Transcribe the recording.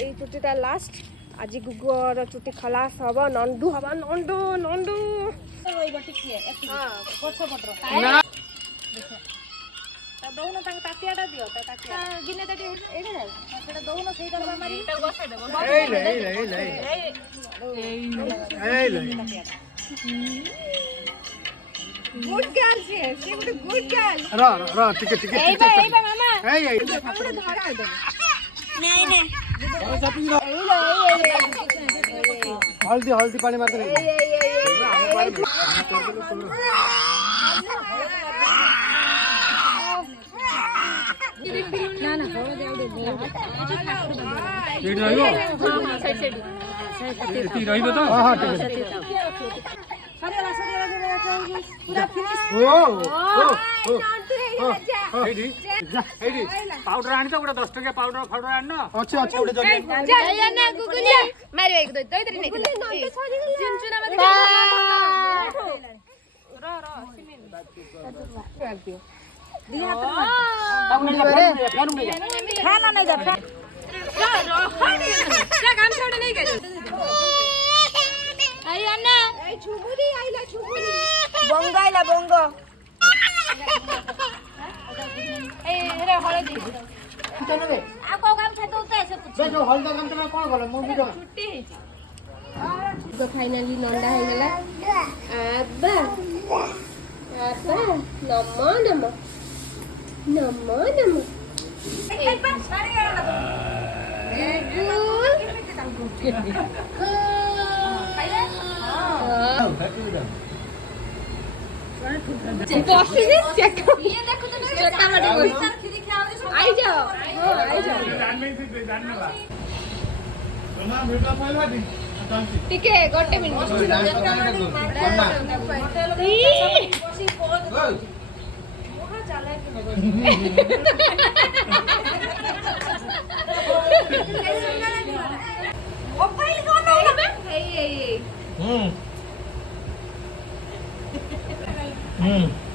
এই চুটিটা লাস্ট আজি গুগুর চুটি খলাস হব নন্ডু হবা নন্ডু নন্ডু রইব টিকিয়ে এতি পছ পটর তা দউন তাকে তাতিয়াটা দিও তা তাতিয়া গিনে দেটি এইটা না সেটা দউন সেইটা মারি এটা বসাই দেব এই গুড গার্ল সে গুড গার্ল রা টিকে এইবা মামা এই পুরো ধরা দেব নাই নে हल्दी पानी मारते नहीं पाउडर आनी तो 10 टका पाउडर फाउडर आन अच्छा अच्छा उडे जाय ना गुगुनी मारे एक दो तरी नहीं चिनचुना मत दिया खाना नहीं जा काम छोड़ नहीं कर आई अन्ना ए छुबुरी आइला छुबुरी बंगो आइला बंगो ए रे हळदी चलबे आ को काम छै तो उते से पूछ जो हल्दा काम तमे कोन गले मु बिडो छुट्टी है तो फाइनली नंडा हो गेला अब्बा अब्बा नमो नमो नमो नमो आई जाओ ठीक है गोटे मिनट हम्म